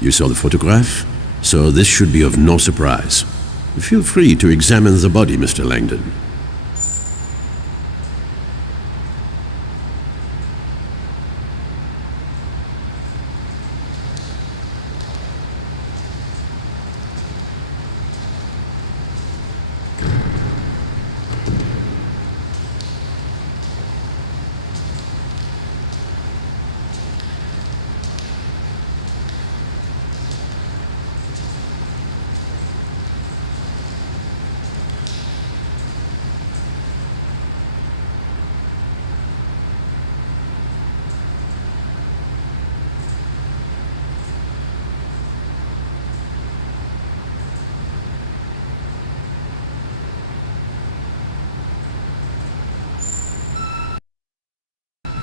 You saw the photograph, so this should be of no surprise. Feel free to examine the body, Mr. Langdon.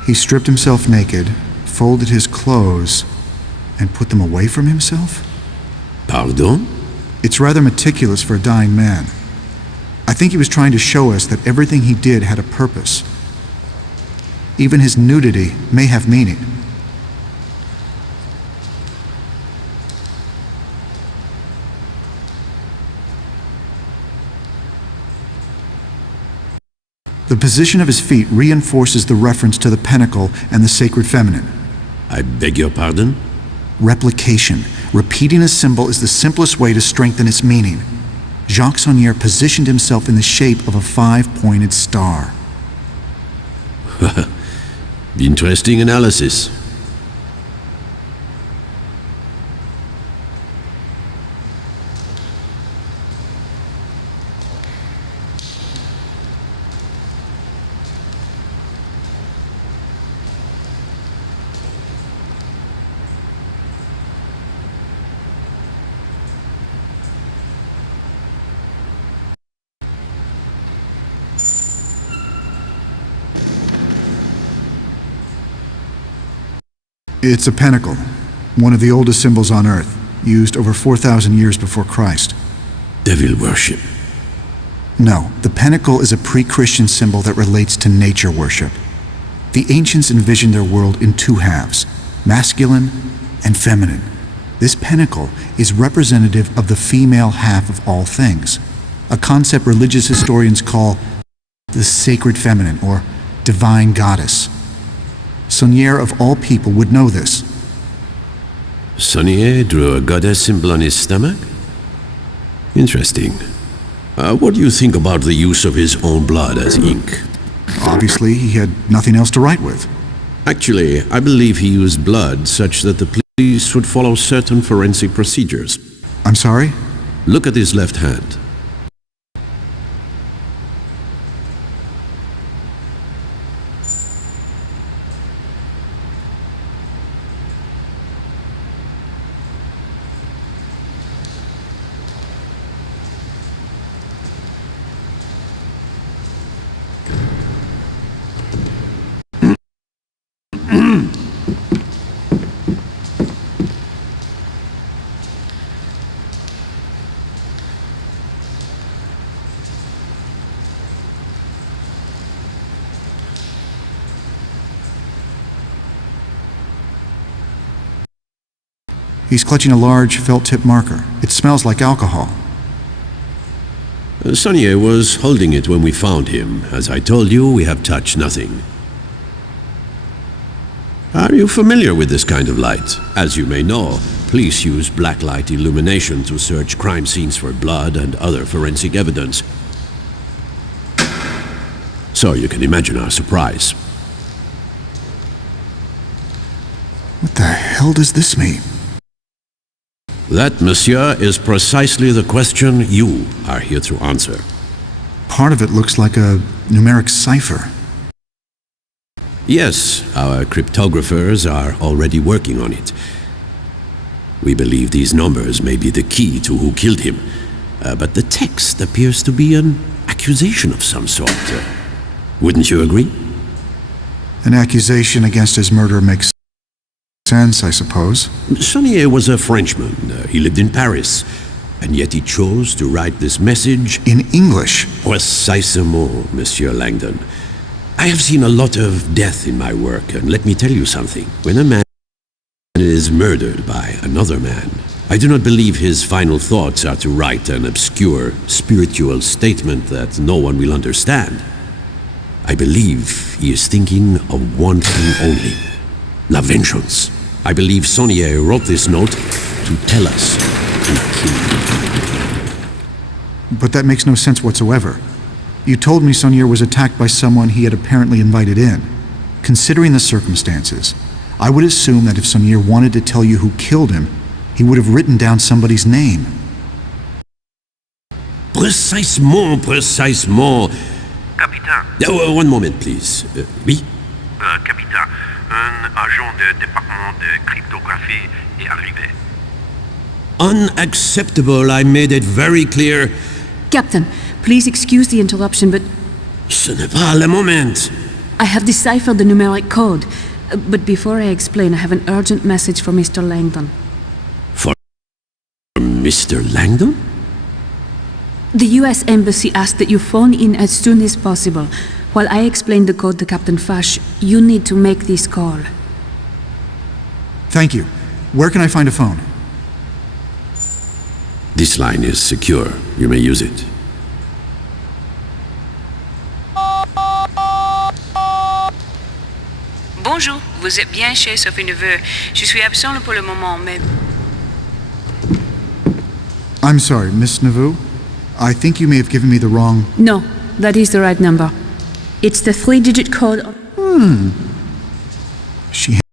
He stripped himself naked, folded his clothes, and put them away from himself? Pardon? It's rather meticulous for a dying man. I think he was trying to show us that everything he did had a purpose. Even his nudity may have meaning. The position of his feet reinforces the reference to the pinnacle and the sacred feminine. I beg your pardon? Replication. Repeating a symbol is the simplest way to strengthen its meaning. Jacques Saunière positioned himself in the shape of a 5-pointed star. Interesting analysis. It's a pentacle, one of the oldest symbols on Earth, used over 4,000 years before Christ. Devil worship. No, the pentacle is a pre-Christian symbol that relates to nature worship. The ancients envisioned their world in two halves, masculine and feminine. This pentacle is representative of the female half of all things, a concept religious historians call the sacred feminine or divine goddess. Sonier of all people would know this. Sonier drew a goddess symbol on his stomach? Interesting. What do you think about the use of his own blood as ink? Obviously, he had nothing else to write with. Actually, I believe he used blood such that the police would follow certain forensic procedures. I'm sorry? Look at his left hand. He's clutching a large felt-tip marker. It smells like alcohol. Sonier was holding it when we found him. As I told you, we have touched nothing. Are you familiar with this kind of light? As you may know, police use blacklight illumination to search crime scenes for blood and other forensic evidence. So you can imagine our surprise. What the hell does this mean? That, monsieur, is precisely the question you are here to answer. Part of it looks like a numeric cipher. Yes, our cryptographers are already working on it. We believe these numbers may be the key to who killed him. But the text appears to be an accusation of some sort. Wouldn't you agree? An accusation against his murder makes sense, I suppose. Sonier was a Frenchman. He lived in Paris. And yet he chose to write this message in English. Précisément, Monsieur Langdon. I have seen a lot of death in my work, and let me tell you something. When a man is murdered by another man, I do not believe his final thoughts are to write an obscure spiritual statement that no one will understand. I believe he is thinking of one thing only: la vengeance. I believe Sonier wrote this note to tell us who killed him. But that makes no sense whatsoever. You told me Sonier was attacked by someone he had apparently invited in. Considering the circumstances, I would assume that if Sonier wanted to tell you who killed him, he would have written down somebody's name. Précisément, précisément. Capitaine. One moment, please. Oui? Capitaine, un agent du département de cryptographie est arrivé. Unacceptable. I made it very clear. Captain, please excuse the interruption, but Ce n'est pas le moment. I have deciphered the numeric code. But before I explain, I have an urgent message for Mr. Langdon. For Mr. Langdon? The US Embassy asked that you phone in as soon as possible. While I explain the code to Captain Fash, you need to make this call. Thank you. Where can I find a phone? This line is secure. You may use it. Bonjour, vous êtes bien chez Sophie Neveu. Je suis absent pour le moment, mais... I'm sorry, Miss Navu. I think you may have given me the wrong... No, that is the right number. It's the 3-digit code... She